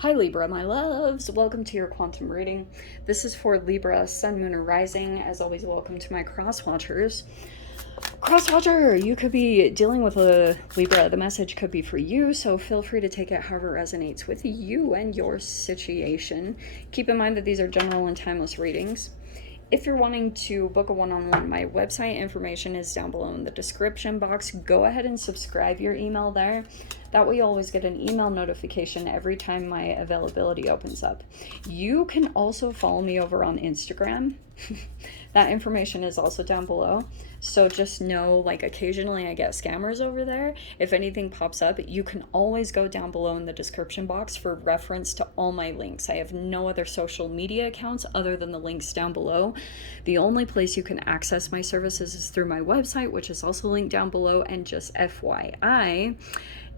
Hi Libra, my loves. Welcome to your quantum reading. This is for Libra, Sun, Moon, or Rising. As always, welcome to my cross watchers. Cross watcher, you could be dealing with a Libra. The message could be for you, so feel free to take it however resonates with you and your situation. Keep in mind that these are general and timeless readings. If you're wanting to book a one-on-one, my website information is down below in the description box. Go ahead and subscribe your email there. That way you always get an email notification every time my availability opens up. You can also follow me over on Instagram. That information is also down below. So just know, like, occasionally I get scammers over there. If anything pops up, you can always go down below in the description box for reference to all my links. I have no other social media accounts other than the links down below. The only place you can access my services is through my website, which is also linked down below. And just FYI,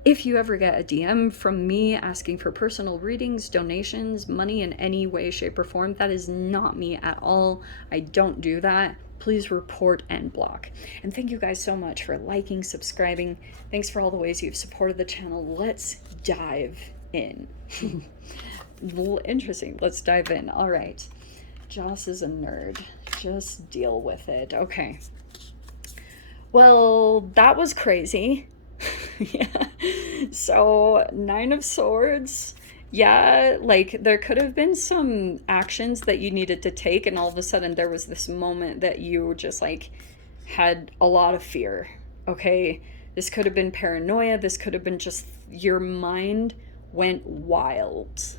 if you ever get a DM from me asking for personal readings, donations, money in any way, shape, or form, that is not me at all. I don't do that. Please report and block. And thank you guys so much for liking, subscribing. Thanks for all the ways you've supported the channel. Let's dive in. Interesting. Let's dive in. All right. Joss is a nerd. Just deal with it. Okay. Well, that was crazy. Yeah. So, Nine of Swords. Yeah, like there could have been some actions that you needed to take, and all of a sudden there was this moment that you just like had a lot of fear. Okay, this could have been paranoia, this could have been just your mind went wild.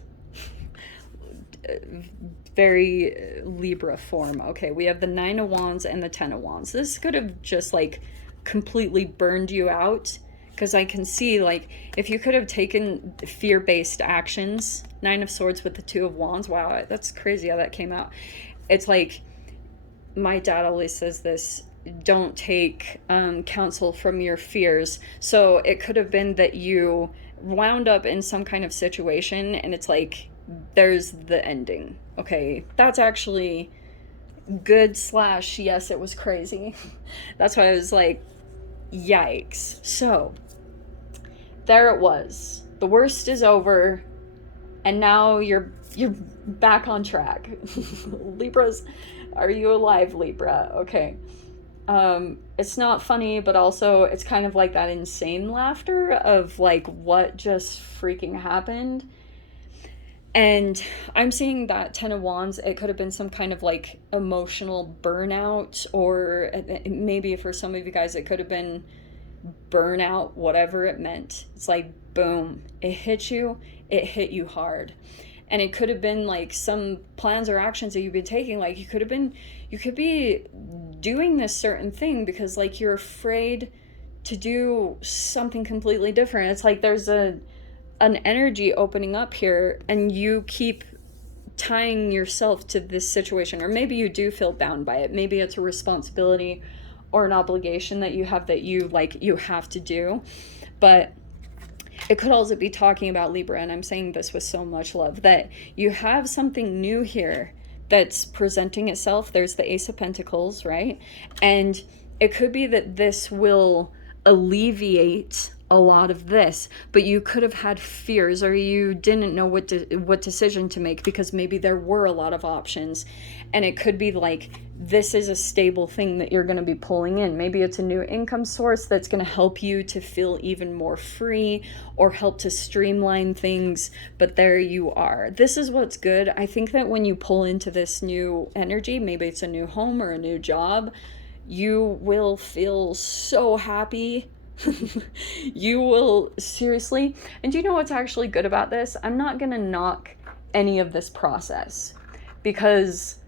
Very Libra form. Okay, we have the Nine of Wands and the Ten of Wands. This could have just like completely burned you out, because I can see, like, if you could have taken fear-based actions, Nine of Swords with the Two of Wands, wow, that's crazy how that came out. It's like, my dad always says this, don't take counsel from your fears. So it could have been that you wound up in some kind of situation, and it's like, there's the ending. Okay, that's actually good slash, yes, it was crazy. That's why I was like, yikes. So there it was. The worst is over, and now you're back on track. Libras, are you alive, Libra? Okay. It's not funny, but also it's kind of like that insane laughter of like what just freaking happened. And I'm seeing that Ten of Wands, it could have been some kind of like emotional burnout, or maybe for some of you guys it could have been burnout, whatever it meant. It's like, boom, it hit you hard. And it could have been like some plans or actions that you've been taking. Like you could be doing this certain thing because like you're afraid to do something completely different. It's like there's an energy opening up here, and you keep tying yourself to this situation, or maybe you do feel bound by it. Maybe it's a responsibility or an obligation that you have that you have to do. But it could also be talking about, Libra, and I'm saying this with so much love, that you have something new here that's presenting itself. There's the Ace of Pentacles, right? And it could be that this will alleviate a lot of this, but you could have had fears, or you didn't know what decision to make, because maybe there were a lot of options. And it could be like, this is a stable thing that you're going to be pulling in. Maybe it's a new income source that's going to help you to feel even more free, or help to streamline things. But there you are. This is what's good. I think that when you pull into this new energy, maybe it's a new home or a new job, you will feel so happy. You will, seriously. And do you know what's actually good about this? I'm not gonna knock any of this process, because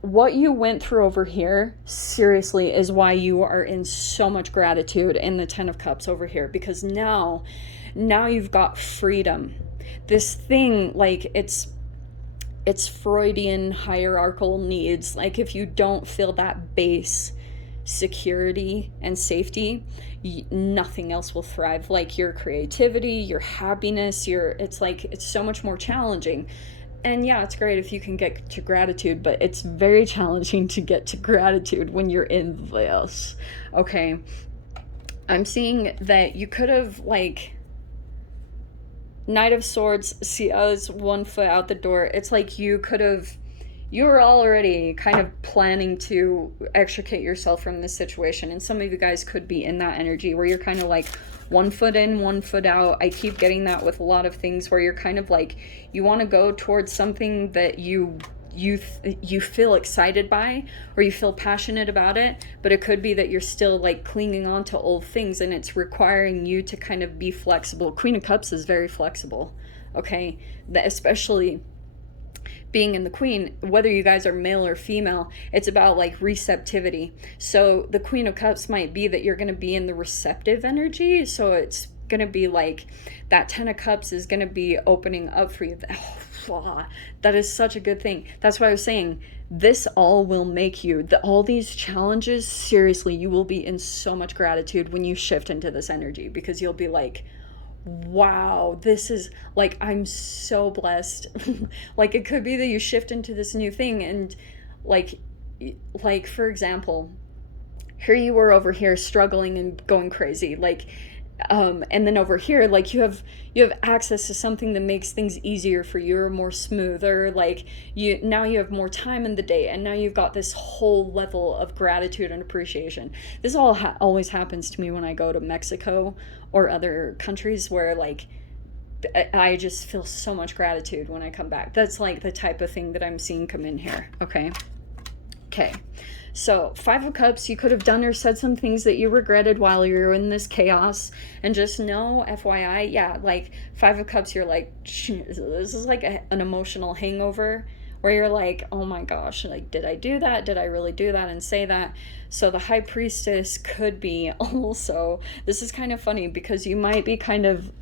what you went through over here, seriously, is why you are in so much gratitude in the Ten of Cups over here, because now you've got freedom. This thing, like, it's Freudian hierarchical needs. Like, if you don't feel that base security and safety, nothing else will thrive. Like your creativity, your happiness, it's like, it's so much more challenging. And yeah, it's great if you can get to gratitude, but it's very challenging to get to gratitude when you're in this. Okay, I'm seeing that you could have, like, Knight of Swords, see us 1 foot out the door. It's like you were already kind of planning to extricate yourself from this situation. And some of you guys could be in that energy where you're kind of like 1 foot in, 1 foot out. I keep getting that with a lot of things where you're kind of like, you want to go towards something that you feel excited by, or you feel passionate about it, but it could be that you're still like clinging on to old things, and it's requiring you to kind of be flexible. Queen of Cups is very flexible, okay? That, especially being in the Queen, whether you guys are male or female, it's about like receptivity. So the Queen of Cups might be that you're going to be in the receptive energy, so it's going to be like that 10 of Cups is going to be opening up for you. Oh, that is such a good thing. That's why I was saying this all will make you, all these challenges, seriously, you will be in so much gratitude when you shift into this energy, because you'll be like, wow, this is like, I'm so blessed. Like, it could be that you shift into this new thing, and like for example, here you were over here struggling and going crazy, like, and then over here, like, you have access to something that makes things easier for you, or more smoother. Like, now you have more time in the day, and now you've got this whole level of gratitude and appreciation. This all always happens to me when I go to Mexico or other countries, where like I just feel so much gratitude when I come back. That's like the type of thing that I'm seeing come in here. Okay, so 5 of Cups, you could have done or said some things that you regretted while you're in this chaos. And just know, FYI, yeah, like 5 of Cups, you're like, this is like an emotional hangover, where you're like, oh my gosh, like, did I do that? Did I really do that and say that? So the High Priestess could be also, this is kind of funny, because you might be kind of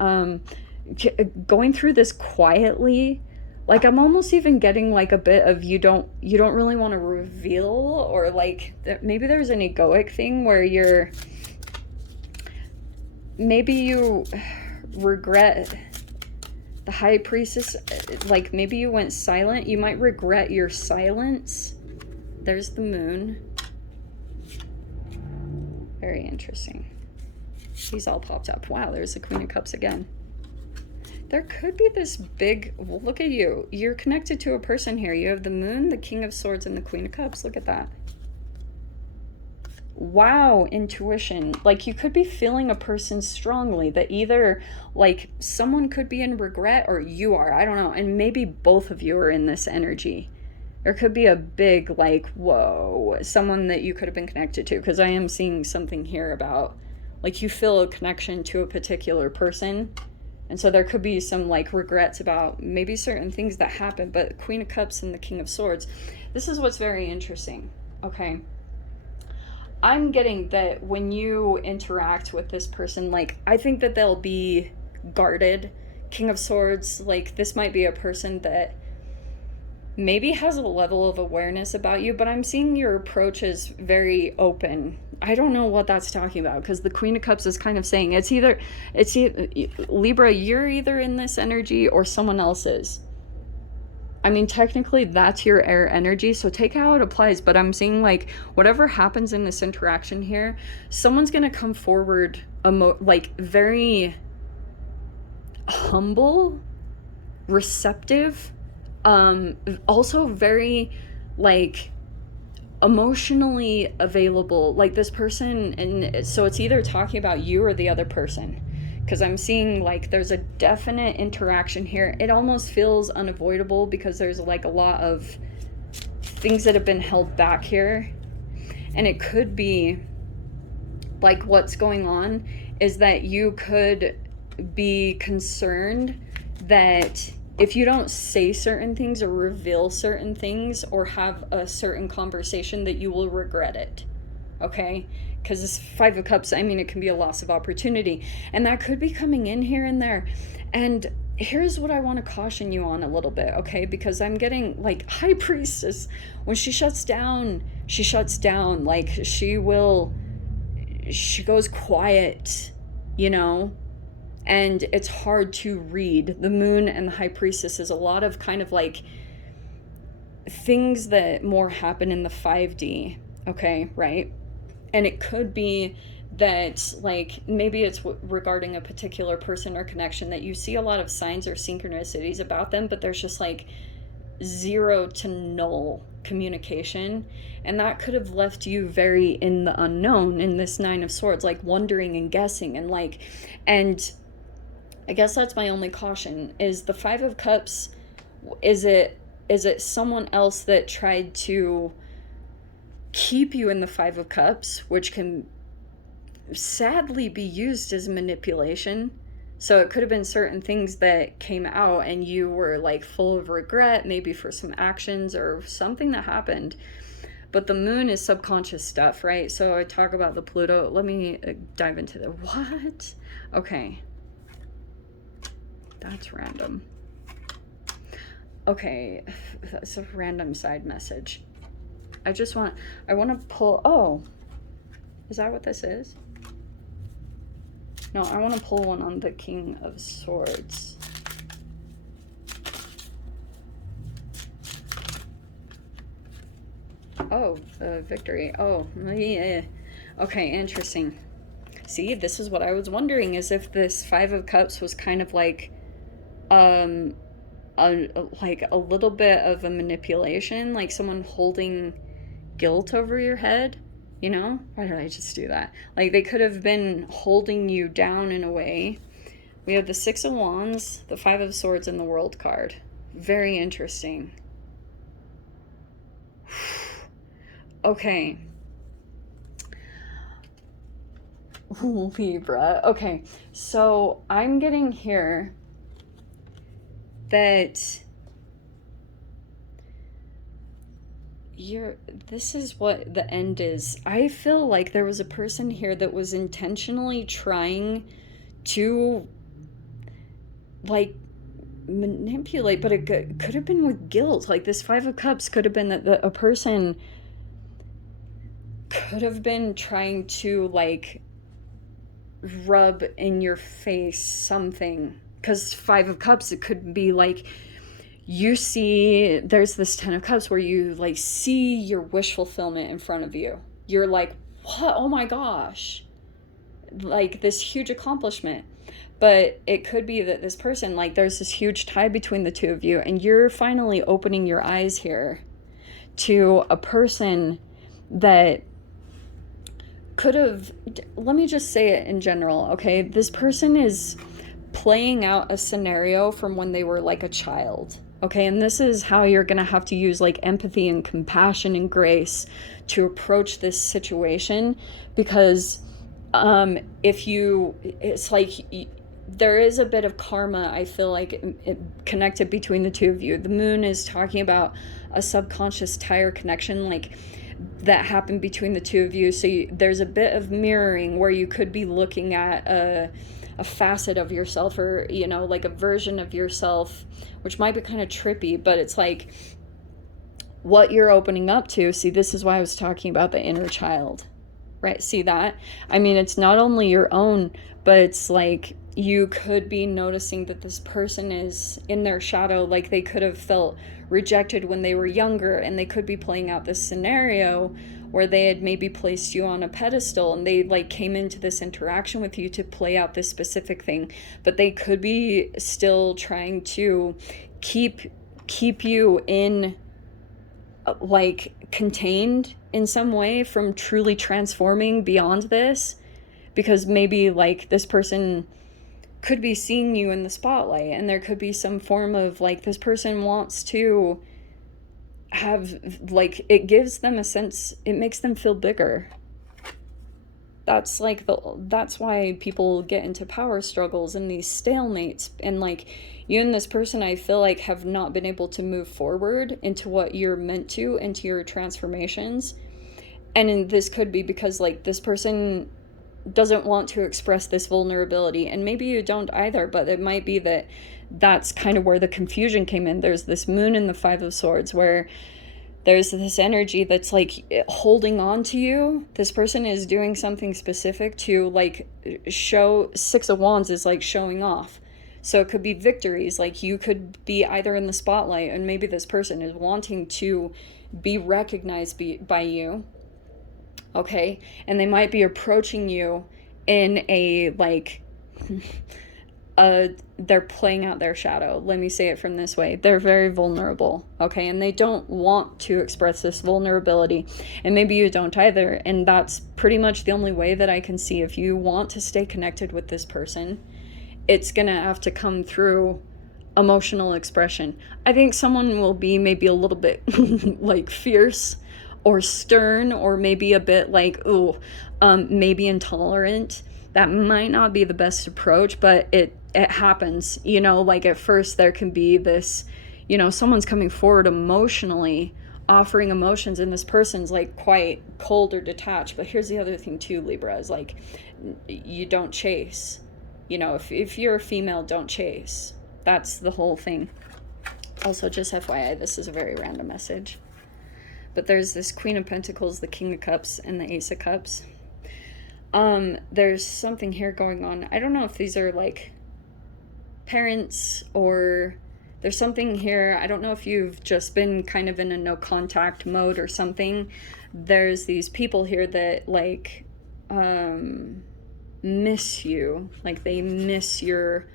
going through this quietly. Like, I'm almost even getting like a bit of, you don't really want to reveal, or like maybe there's an egoic thing where maybe you regret the High Priestess, like maybe you went silent. You might regret your silence. There's the Moon. Very interesting. These all popped up. Wow, there's the Queen of Cups again. There could be this big, well, look at you. You're connected to a person here. You have the Moon, the King of Swords, and the Queen of Cups. Look at that. Wow, intuition. Like, you could be feeling a person strongly, that either like someone could be in regret, or you are, I don't know, and maybe both of you are in this energy. There could be a big like, whoa, someone that you could have been connected to, because I am seeing something here about like you feel a connection to a particular person. And so there could be some like regrets about maybe certain things that happened. But Queen of Cups and the King of Swords, this is what's very interesting. Okay, I'm getting that when you interact with this person, like, I think that they'll be guarded. King of Swords, like, this might be a person that maybe has a level of awareness about you, but I'm seeing your approach is very open. I don't know what that's talking about, because the Queen of Cups is kind of saying it's either Libra, you're either in this energy or someone else is. I mean, technically that's your air energy, so take how it applies, but I'm seeing like whatever happens in this interaction here, someone's gonna come forward like very humble, receptive, also very like emotionally available, like this person. And so it's either talking about you or the other person, because I'm seeing like there's a definite interaction here. It almost feels unavoidable, because there's like a lot of things that have been held back here. And it could be like what's going on is that you could be concerned that if you don't say certain things or reveal certain things or have a certain conversation, that you will regret it. Okay? Because this 5 of Cups, I mean, it can be a loss of opportunity. And that could be coming in here and there. And here's what I want to caution you on a little bit, okay? Because I'm getting, like, High Priestess, when she shuts down, she shuts down. Like, she goes quiet, you know? And it's hard to read. The Moon and the High Priestess is a lot of kind of like things that more happen in the 5D, okay, right? And it could be that like maybe it's regarding a particular person or connection that you see a lot of signs or synchronicities about them, but there's just like zero to null communication, and that could have left you very in the unknown in this Nine of Swords, like wondering and guessing and like, and I guess that's my only caution is the Five of Cups. Is it someone else that tried to keep you in the Five of Cups, which can sadly be used as manipulation? So it could have been certain things that came out and you were like full of regret, maybe for some actions or something that happened. But the moon is subconscious stuff, right? So I talk about the Pluto. Let me dive into the what? Okay. That's random. Okay, that's a random side message. I want to pull, oh, is that what this is? No, I want to pull one on the King of Swords. Oh, victory. Oh, yeah. Okay, interesting. See, this is what I was wondering, is if this Five of Cups was kind of like, like a little bit of a manipulation, like someone holding guilt over your head. You know? Why did I just do that? Like, they could have been holding you down in a way. We have the Six of Wands, the Five of Swords, and the World card. Very interesting. Okay. Libra. Okay, so I'm getting here that this is what the end is. I feel like there was a person here that was intentionally trying to like manipulate, but it could have been with guilt. Like this Five of Cups could have been that a person could have been trying to like rub in your face something, because Five of Cups, it could be like you see, there's this Ten of Cups where you like see your wish fulfillment in front of you. You're like, what? Oh my gosh. Like this huge accomplishment. But it could be that this person, like there's this huge tie between the two of you, and you're finally opening your eyes here to a person that could have, let me just say it in general, okay? This person is playing out a scenario from when they were like a child. Okay, and this is how you're gonna have to use like empathy and compassion and grace to approach this situation, because it's like there is a bit of karma, I feel like, connected between the two of you. The moon is talking about a subconscious tie or connection, like that happened between the two of you. So there's a bit of mirroring where you could be looking at a facet of yourself, or you know, like a version of yourself, which might be kind of trippy, but it's like what you're opening up to. See, this is why I was talking about the inner child, right? See that? I mean, it's not only your own, but it's like you could be noticing that this person is in their shadow, like they could have felt rejected when they were younger, and they could be playing out this scenario where they had maybe placed you on a pedestal, and they like came into this interaction with you to play out this specific thing, but they could be still trying to keep you in like contained in some way from truly transforming beyond this, because maybe like this person could be seeing you in the spotlight, and there could be some form of like this person wants to have, like, it gives them a sense, it makes them feel bigger. That's like that's why people get into power struggles and these stalemates, and like you and this person, I feel like, have not been able to move forward into what you're meant to, into your transformations. And this could be because like this person doesn't want to express this vulnerability, and maybe you don't either, but it might be that that's kind of where the confusion came in. There's this moon in the Five of Swords where there's this energy that's like holding on to you. This person is doing something specific to like show. Six of Wands is like showing off. So it could be victories, like you could be either in the spotlight, and maybe this person is wanting to be recognized by you, okay? And they might be approaching you in a, like, they're playing out their shadow. Let me say it from this way. They're very vulnerable, okay? And they don't want to express this vulnerability. And maybe you don't either. And that's pretty much the only way that I can see. If you want to stay connected with this person, it's gonna have to come through emotional expression. I think someone will be maybe a little bit like fierce or stern, or maybe a bit like, ooh, maybe intolerant. That might not be the best approach, but it happens, you know. Like at first there can be this, you know, someone's coming forward emotionally, offering emotions, and this person's like quite cold or detached. But here's the other thing too, Libra, is like, you don't chase. You know, if you're a female, don't chase. That's the whole thing. Also, just FYI, this is a very random message. But there's this Queen of Pentacles, the King of Cups, and the Ace of Cups. There's something here going on. I don't know if these are like parents, or there's something here. I don't know if you've just been kind of in a no contact mode or something. There's these people here that like miss you. Like they miss your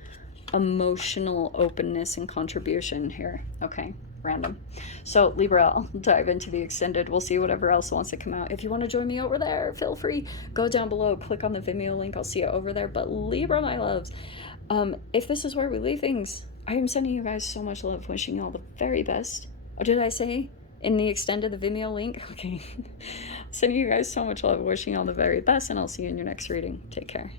emotional openness and contribution here. Okay, random. So Libra, I'll dive into the extended. We'll see whatever else wants to come out. If you want to join me over there, feel free. Go down below, click on the Vimeo link. I'll see you over there. But Libra, my loves, if this is where we leave things, I am sending you guys so much love, wishing you all the very best. Or did I say in the extended, the Vimeo link? Okay. Sending you guys so much love, wishing you all the very best, and I'll see you in your next reading. Take care.